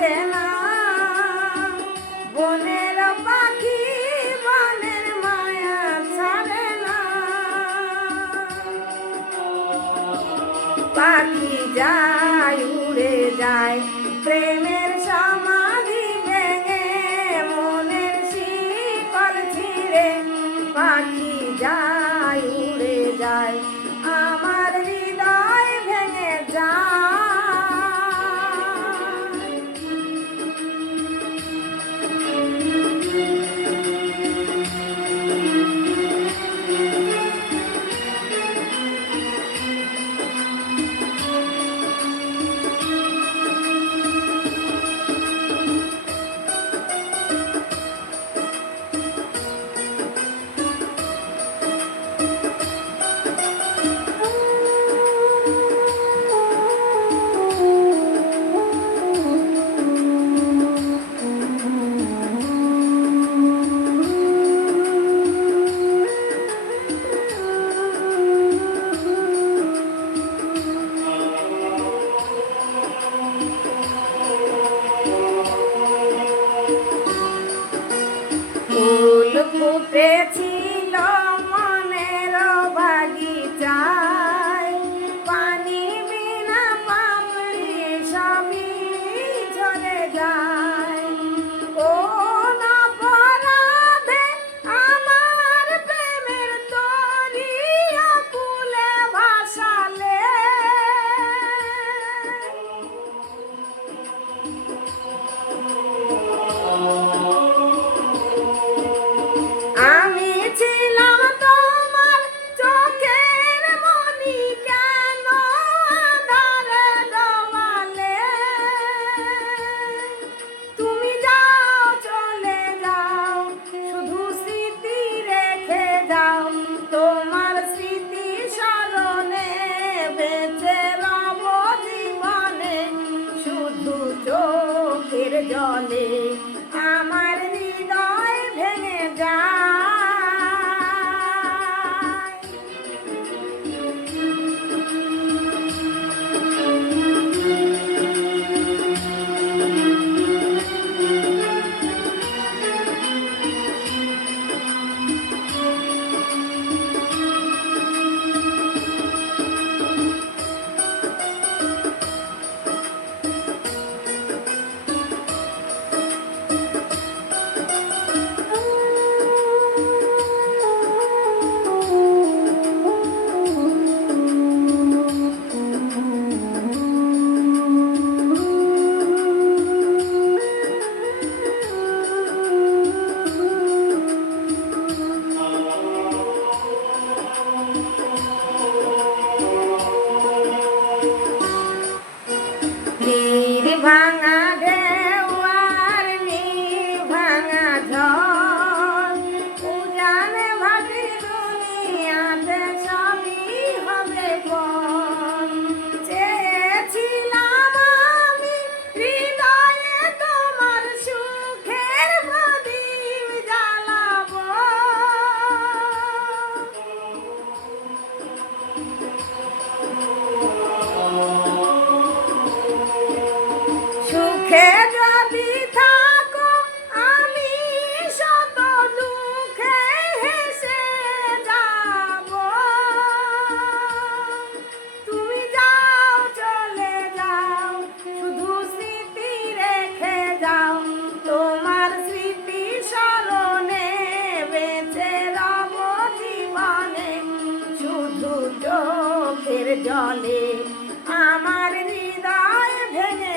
লাগে না, বনের পাখি বনের মায়া ছাড়ে না। পাখি যায় উড়ে যায় প্রেমের সমাধি ভেঙে, মনের শিকল ছিঁড়ে পাখি যায় উড়ে যায়, আমার হৃদয় ভেঙে যায়। ফুল ফুটেছিল মনের বাগিচায়, পানি বিনা পাপড়ি সবই ঝরে যায়। কোন অপরাধে আমার প্রেমের তরি আকুলে ভাসালে, আমি ছিলাম তোমার চোখের মনি, কেন আঁধারে ডোবালে। তুমি যাও চলে যাও, শুধু স্মৃতি রেখে যাও, তোমার স্মৃতি স্মরণে বেঁচে রব জীবনে, শুধু চোখের জলে আমার হৃদয় ভেঙে যায়। তীর ভাঙা ঢেউ আর নীর ভাঙা ঝড়, উজানে ভাটির দুনিয়াতে সবই হবে পর। চেয়েছিলাম আমি হৃদয়ে তোমার সুখের প্রদীপ জ্বালাবো, সুখে যদি থাকো আমি শত দুঃখে হেসে যাব। তুমি যাও চলে যাও, শুধু স্মৃতি রেখে যাও, তোমার স্মৃতি স্মরণে বেঁচে রব জীবনে, শুধু চোখের জলে আমার হৃদয় ভেঙে